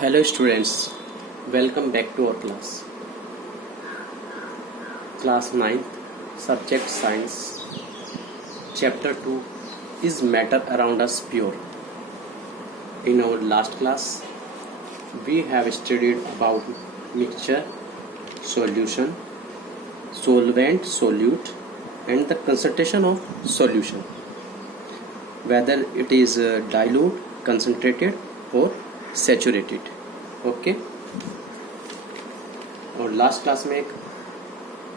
Hello students, welcome back to our class. Class 9th, Subject Science, Chapter 2 is Matter Around Us Pure. In our last class, we have studied about mixture, solution, solvent, solute and the concentration of solution. Whether it is dilute, concentrated or saturated. Okay. और last class में एक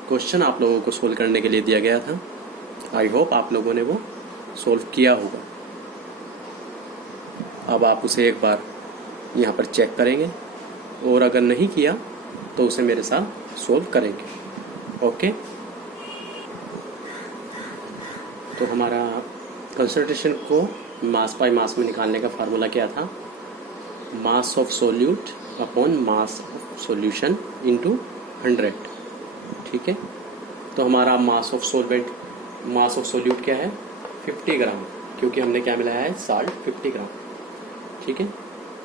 question आप लोगों को solve करने के लिए दिया गया था. आई होप आप लोगों ने वो सोल्व किया होगा. अब आप उसे एक बार यहाँ पर चेक करेंगे और अगर नहीं किया तो उसे मेरे साथ सोल्व करेंगे. ओके. तो हमारा कंसंट्रेशन को मास बाय मास में निकालने का फार्मूला क्या था? Mass of solute upon mass of solution into 100. ठीक है. तो हमारा mass of solvent, mass of solute क्या है? 50 ग्राम, क्योंकि हमने क्या मिलाया है? साल्ट 50 ग्राम. ठीक है.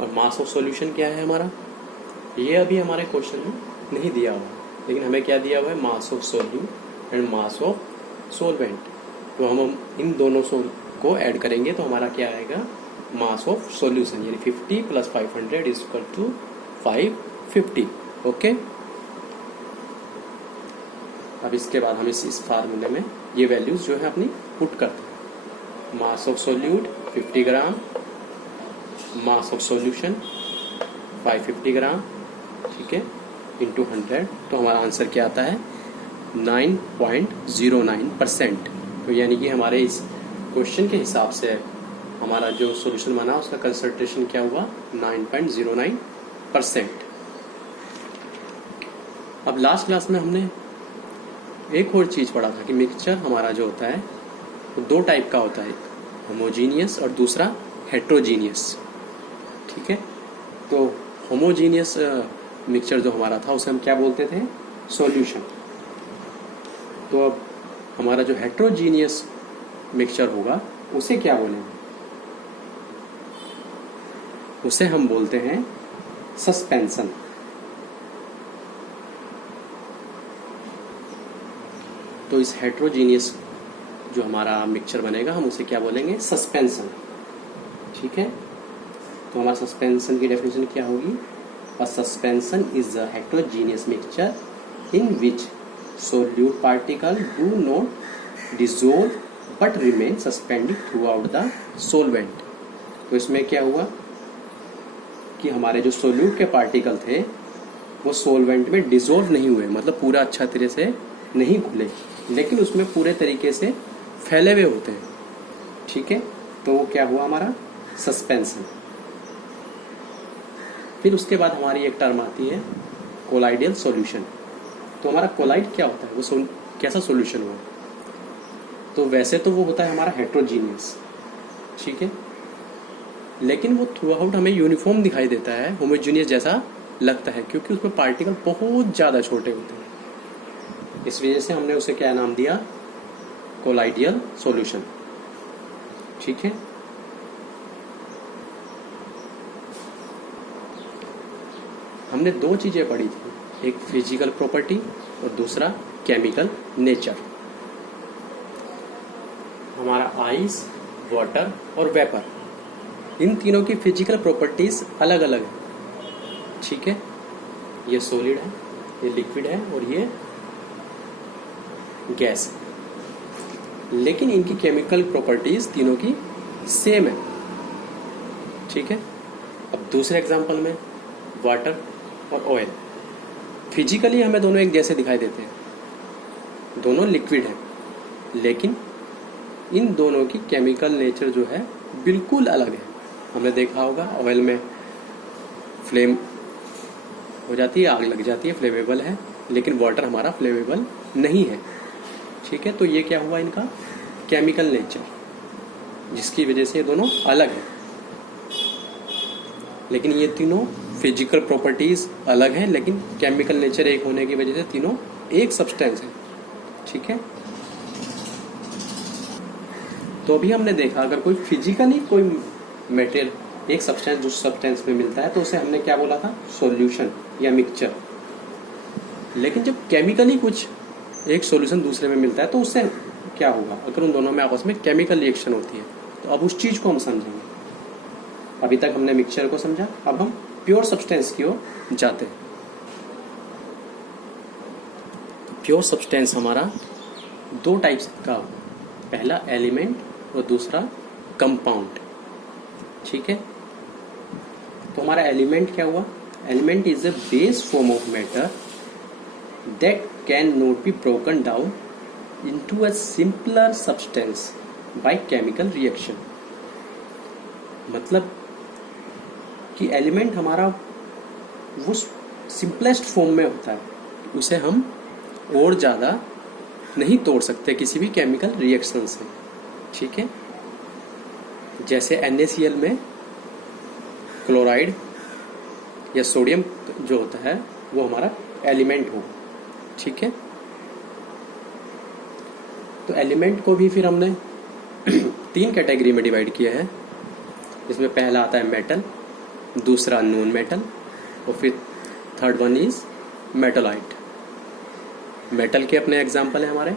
और मास ऑफ सॉल्यूशन क्या है हमारा? ये अभी हमारे क्वेश्चन में नहीं दिया हुआ, लेकिन हमें क्या दिया हुआ है? Mass of solute and mass of solvent. तो हम इन दोनों को ऐड करेंगे तो हमारा क्या आएगा? मास ऑफ सॉल्यूशन, यानी 50 plus 500 is equal to 550. Okay. अब इसके बाद हम इस फार्मूले में ये वैल्यूज जो है अपनी पुट करते हैं. Mass of solute 50 gram, mass of solution 550 ग्राम. ठीक है. इंटू 100. तो हमारा आंसर क्या आता है? 9.09%. तो यानी कि हमारे इस क्वेश्चन के हिसाब से हमारा जो सॉल्यूशन बना उसका कंसंट्रेशन क्या हुआ? 9.09%. अब लास्ट क्लास में हमने एक और चीज पढ़ा था कि मिक्सचर हमारा जो होता है वो दो टाइप का होता है, होमोजीनियस और दूसरा हेट्रोजीनियस. ठीक है. तो होमोजीनियस मिक्सचर जो हमारा था उसे हम क्या बोलते थे? सॉल्यूशन. तो अब हमारा जो हेट्रोजीनियस मिक्सचर होगा उसे क्या बोलेंगे? उसे हम बोलते हैं सस्पेंशन. तो इस हेट्रोजीनियस जो हमारा मिक्सचर बनेगा हम उसे क्या बोलेंगे? सस्पेंशन. ठीक है. तो हमारा सस्पेंशन की डेफिनेशन क्या होगी? अ suspension is a heterogeneous mixture in which solute particle do not dissolve but remain suspended through out the solvent. तो इसमें क्या हुआ कि हमारे जो सोल्यूट के पार्टिकल थे वो सोलवेंट में डिसॉल्व नहीं हुए, मतलब पूरा अच्छा तरह से नहीं घुले, लेकिन उसमें पूरे तरीके से फैले हुए होते हैं. ठीक है. तो वो क्या हुआ? हमारा सस्पेंशन. फिर उसके बाद हमारी एक टर्म आती है कोलाइडियल सॉल्यूशन. तो हमारा कोलाइड क्या होता है? वो कैसा सॉल्यूशन हुआ? तो वैसे तो वो होता है हमारा हेट्रोजीनियस. ठीक है. लेकिन वो थ्रू आउट हमें यूनिफॉर्म दिखाई देता है, होमोजीनियस जैसा लगता है, क्योंकि उसमें पार्टिकल बहुत ज्यादा छोटे होते हैं. इस वजह से हमने उसे क्या नाम दिया? Colloidal solution. ठीक है. हमने दो चीजें पढ़ी थी, एक फिजिकल प्रॉपर्टी और दूसरा केमिकल नेचर. हमारा आइस, वाटर और वेपर, इन तीनों की फिजिकल प्रॉपर्टीज अलग अलग है. ठीक है. ये सॉलिड है, ये लिक्विड है और ये गैस है, लेकिन इनकी केमिकल प्रॉपर्टीज तीनों की सेम है. ठीक है. अब दूसरे एग्जांपल में वाटर और ऑयल, फिजिकली हमें दोनों एक जैसे दिखाई देते हैं, दोनों लिक्विड हैं, लेकिन इन दोनों की केमिकल नेचर जो है बिल्कुल अलग है. हमने देखा होगा ऑयल में फ्लेम हो जाती है, आग लग जाती है, फ्लेमेबल है, लेकिन वाटर हमारा फ्लेमेबल नहीं है. ठीक है. तो ये क्या हुआ? इनका केमिकल नेचर, जिसकी वजह से ये दोनों अलग है, लेकिन ये तीनों फिजिकल प्रॉपर्टीज अलग हैं, लेकिन केमिकल नेचर एक होने की वजह से तीनों एक सब्सटेंस है. ठीक है. तो अभी हमने देखा अगर कोई फिजिकली कोई मटेरियल एक सब्सटेंस दूसरे सब्सटेंस में मिलता है तो उसे हमने क्या बोला था, सॉल्यूशन या मिक्सचर। लेकिन जब केमिकली कुछ एक सॉल्यूशन दूसरे में मिलता है तो उससे क्या होगा, अगर उन दोनों में आपस में केमिकल रिएक्शन होती है। तो अब उस चीज को हम समझेंगे। अभी तक हमने मिक्सचर को समझा, अब हम प्योर सब्सटेंस की ओर जाते हैं। प्योर सब्सटेंस हमारा दो टाइप्स का, पहला एलिमेंट और दूसरा कंपाउंड। ठीक है, तो हमारा एलिमेंट क्या हुआ, element is a base form of matter that can not be broken down into a simpler substance by chemical reaction. मतलब कि एलिमेंट हमारा वो सिंपलेस्ट फॉर्म में होता है, उसे हम और ज़्यादा नहीं तोड़ सकते किसी भी केमिकल रिएक्शन से। ठीक है, जैसे NaCl में क्लोराइड या सोडियम जो होता है वो हमारा एलिमेंट हो। ठीक है, तो एलिमेंट को भी फिर हमने 3 कैटेगरी में डिवाइड किया है, जिसमें पहला आता है मेटल, दूसरा नॉन मेटल और फिर थर्ड वन इज मेटोलाइट। मेटल के अपने एग्जाम्पल है हमारे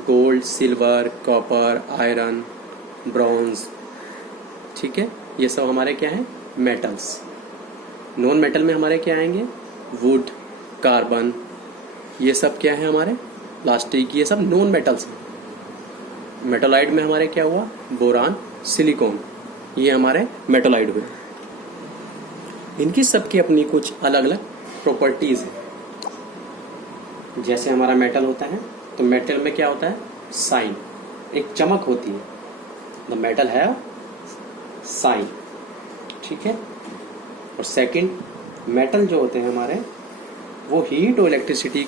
gold, silver, copper, iron, bronze. ठीक है, ये सब हमारे क्या है, मेटल्स। नॉन मेटल में हमारे क्या आएंगे, वुड, कार्बन, ये सब क्या है हमारे, प्लास्टिक, ये सब नॉन मेटल्स हैं। मेटोलाइट में हमारे क्या हुआ, बोरान, सिलिकॉन, ये हमारे मेटोलाइट हुए। इनकी सबकी अपनी कुछ अलग अलग प्रॉपर्टीज है। जैसे हमारा मेटल होता है तो मेटल में क्या होता है, साइन, एक चमक होती है, द मेटल है साइन। ठीक है, और सेकंड, मेटल जो होते हैं हमारे वो हीट और इलेक्ट्रिसिटी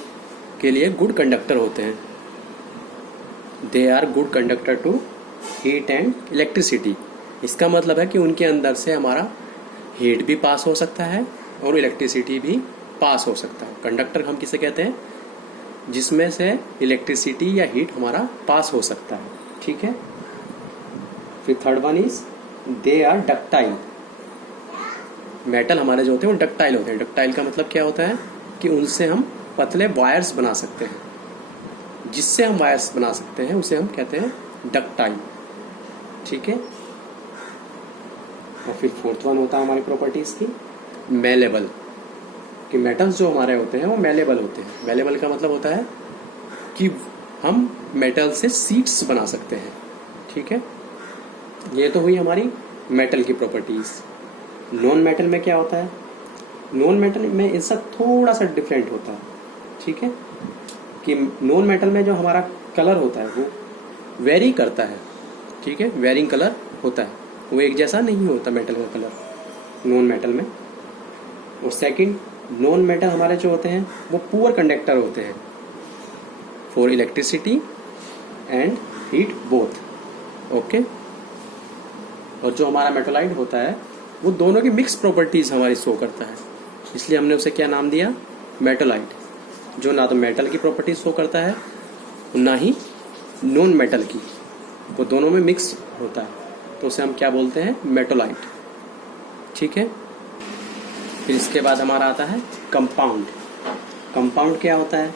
के लिए गुड कंडक्टर होते हैं। They are good conductor to heat and electricity. इसका मतलब है कि उनके अंदर से हमारा हीट भी पास हो सकता है और इलेक्ट्रिसिटी भी पास हो सकता है। कंडक्टर हम किसे कहते हैं, जिसमें से इलेक्ट्रिसिटी या हीट हमारा पास हो सकता है। ठीक है, फिर third one is they are ductile. Metal हमारे जो होते हैं वो डक्टाइल होते हैं। डक्टाइल का मतलब क्या होता है कि उनसे हम पतले वायर्स बना सकते हैं। जिससे हम वायर्स बना सकते हैं उसे हम कहते हैं डक्टाइल। ठीक है, और फिर फोर्थ वन होता है हमारी प्रॉपर्टीज की मेलेबल, कि मेटल्स जो हमारे होते हैं वो मेलेबल होते हैं। मेलेबल का मतलब होता है कि हम मेटल से सीट्स बना सकते हैं। ठीक है, ये तो हुई हमारी मेटल की प्रॉपर्टीज। नॉन मेटल में क्या होता है, नॉन मेटल में इसका थोड़ा सा डिफरेंट होता है। ठीक है, कि नॉन मेटल में जो हमारा कलर होता है वो वेरी करता है। ठीक है, वेरिंग कलर होता है, वो एक जैसा नहीं होता मेटल का कलर नॉन मेटल में। और सेकंड, नॉन मेटल हमारे जो होते हैं वो पुअर कंडक्टर होते हैं for electricity and heat both. Okay, और जो हमारा मेटोलाइट होता है वो दोनों की मिक्स प्रॉपर्टीज हमारी शो करता है, इसलिए हमने उसे क्या नाम दिया, मेटोलाइट, जो ना तो मेटल की प्रॉपर्टीज शो करता है ना ही नॉन मेटल की, वो दोनों में मिक्स होता है, तो उसे हम क्या बोलते हैं, मेटोलाइट। ठीक है, फिर इसके बाद हमारा आता है कंपाउंड। कंपाउंड क्या होता है,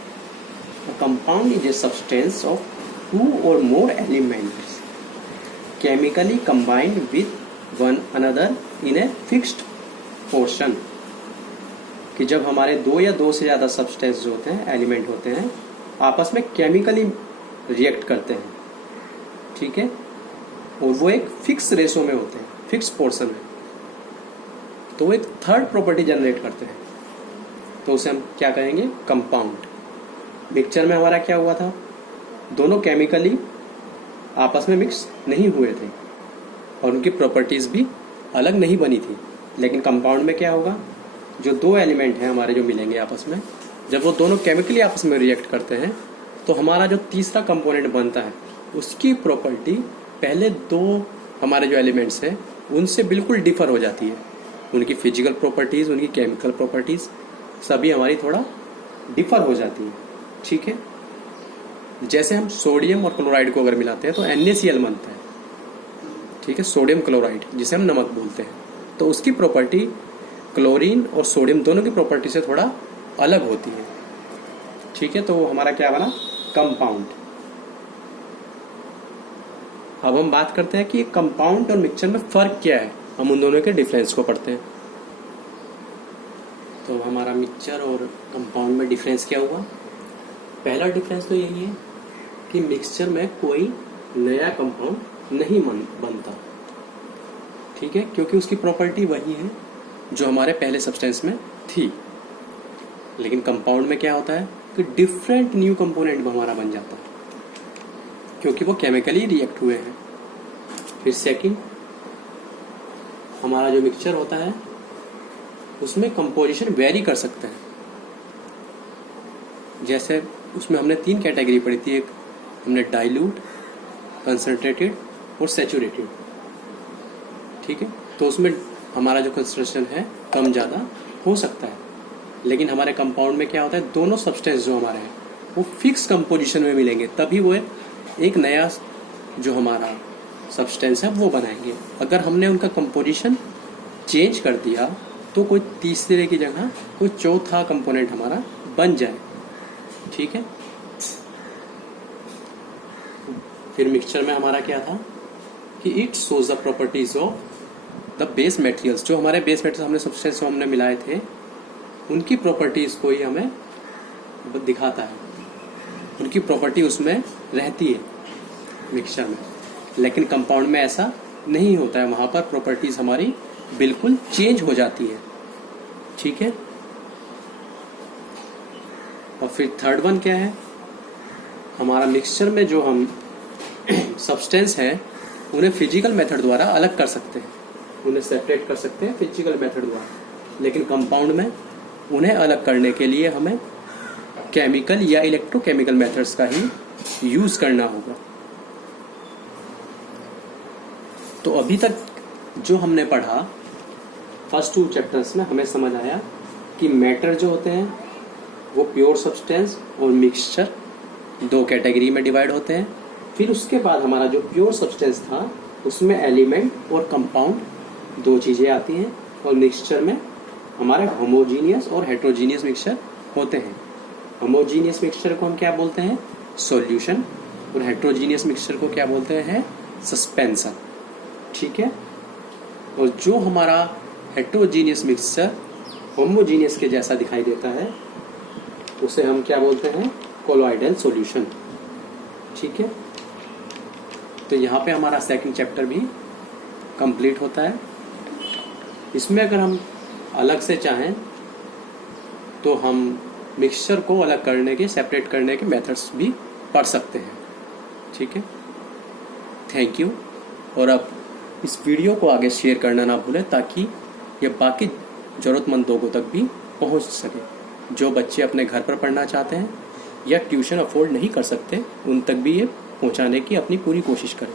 compound is a substance of 2 or more elements chemically combined with one another in a fixed portion। कि जब हमारे 2 या 2 से ज़्यादा सब्सटेंस जो होते हैं, एलिमेंट होते हैं, आपस में केमिकली रिएक्ट करते हैं। ठीक है, और वो एक फिक्स रेशो में होते हैं, फिक्स पोर्शन में, तो वो एक थर्ड प्रॉपर्टी जनरेट करते हैं, तो उसे हम क्या कहेंगे, कंपाउंड। मिक्सचर में हमारा क्या हुआ था, दोनों केमिकली आपस में मिक्स नहीं हुए थे और उनकी प्रॉपर्टीज भी अलग नहीं बनी थी। लेकिन कंपाउंड में क्या होगा, जो 2 एलिमेंट हैं हमारे जो मिलेंगे आपस में, जब वो दोनों केमिकली आपस में रिएक्ट करते हैं तो हमारा जो तीसरा कंपोनेंट बनता है उसकी प्रॉपर्टी पहले 2 हमारे जो एलिमेंट्स हैं उनसे बिल्कुल डिफर हो जाती है। उनकी फिजिकल प्रॉपर्टीज, उनकी केमिकल प्रॉपर्टीज सभी हमारी थोड़ा डिफर हो जाती है। ठीक है, जैसे हम सोडियम और क्लोराइड को अगर मिलाते हैं तो NaCl बनता है। ठीक है, सोडियम क्लोराइड, जिसे हम नमक बोलते हैं। तो उसकी प्रॉपर्टी क्लोरीन और सोडियम दोनों की प्रॉपर्टी से थोड़ा अलग होती है। ठीक है, तो वो हमारा क्या बना, कंपाउंड। अब हम बात करते हैं कि कंपाउंड और मिक्सचर में फर्क क्या है, हम उन दोनों के डिफरेंस को पढ़ते हैं। तो हमारा मिक्सचर और कंपाउंड में डिफरेंस क्या हुआ। पहला डिफरेंस तो यही है कि मिक्सचर में कोई नया कंपाउंड नहीं बनता। ठीक है, क्योंकि उसकी प्रॉपर्टी वही है जो हमारे पहले सब्सटेंस में थी। लेकिन कंपाउंड में क्या होता है कि डिफरेंट न्यू कंपोनेंट हमारा बन जाता है, क्योंकि वो केमिकली रिएक्ट हुए हैं। फिर सेकंड, हमारा जो मिक्सचर होता है उसमें कंपोजिशन वेरी कर सकता है। जैसे उसमें हमने 3 कैटेगरी पढ़ी थी, एक हमने डाइल्यूट, कंसंट्रेटेड और सैचुरेटेड। ठीक है, तो उसमें हमारा जो कंसंट्रेशन है कम ज़्यादा हो सकता है। लेकिन हमारे कंपाउंड में क्या होता है, दोनों सब्सटेंस जो हमारे हैं वो फिक्स कंपोजिशन में मिलेंगे, तभी वो एक नया जो हमारा सब्सटेंस है वो बनाएंगे। अगर हमने उनका कंपोजिशन चेंज कर दिया तो कोई तीसरे की जगह कोई चौथा कंपोनेंट हमारा बन जाए। ठीक है, फिर मिक्सचर में हमारा क्या था कि it shows the properties of the base materials. जो हमारे बेस मटेरियल हमने सब्सटेंस जो हमने मिलाए थे उनकी प्रॉपर्टीज को ही हमें दिखाता है, उनकी प्रॉपर्टी उसमें रहती है मिक्सचर में। लेकिन कंपाउंड में ऐसा नहीं होता है, वहां पर प्रॉपर्टीज हमारी बिल्कुल चेंज हो जाती है। ठीक है, और फिर थर्ड वन क्या है, हमारा मिक्सचर में जो हम सब्सटेंस है उन्हें फिजिकल मेथड द्वारा अलग कर सकते हैं, उन्हें सेपरेट कर सकते हैं फिजिकल मेथड द्वारा। लेकिन कंपाउंड में उन्हें अलग करने के लिए हमें केमिकल या इलेक्ट्रोकेमिकल मेथड्स का ही यूज करना होगा। तो अभी तक जो हमने पढ़ा फर्स्ट 2 चैप्टर्स में हमें समझ आया कि मैटर जो होते हैं वो प्योर सब्सटेंस और मिक्सचर 2 कैटेगरी में डिवाइड होते हैं। फिर उसके बाद हमारा जो प्योर सब्सटेंस था उसमें एलिमेंट और कंपाउंड 2 चीज़ें आती हैं, और मिक्सचर में हमारे होमोजीनियस और हेट्रोजीनियस मिक्सचर होते हैं। होमोजीनियस मिक्सचर को हम क्या बोलते हैं, सॉल्यूशन, और हेट्रोजीनियस मिक्सचर को क्या बोलते हैं, सस्पेंशन। ठीक है, और जो हमारा हेट्रोजीनियस मिक्सचर होमोजीनियस के जैसा दिखाई देता है उसे हम क्या बोलते हैं, कोलॉइडल सॉल्यूशन। ठीक है, तो यहाँ पे हमारा सेकंड चैप्टर भी कंप्लीट होता है। इसमें अगर हम अलग से चाहें तो हम मिक्सचर को अलग करने के, सेपरेट करने के मेथड्स भी पढ़ सकते हैं। ठीक है, थैंक यू। और अब इस वीडियो को आगे शेयर करना ना भूलें ताकि ये बाकी ज़रूरतमंद लोगों तक भी पहुंच सके। जो बच्चे अपने घर पर पढ़ना चाहते हैं या ट्यूशन अफोर्ड नहीं कर सकते उन तक भी ये पहुंचाने की अपनी पूरी कोशिश करें।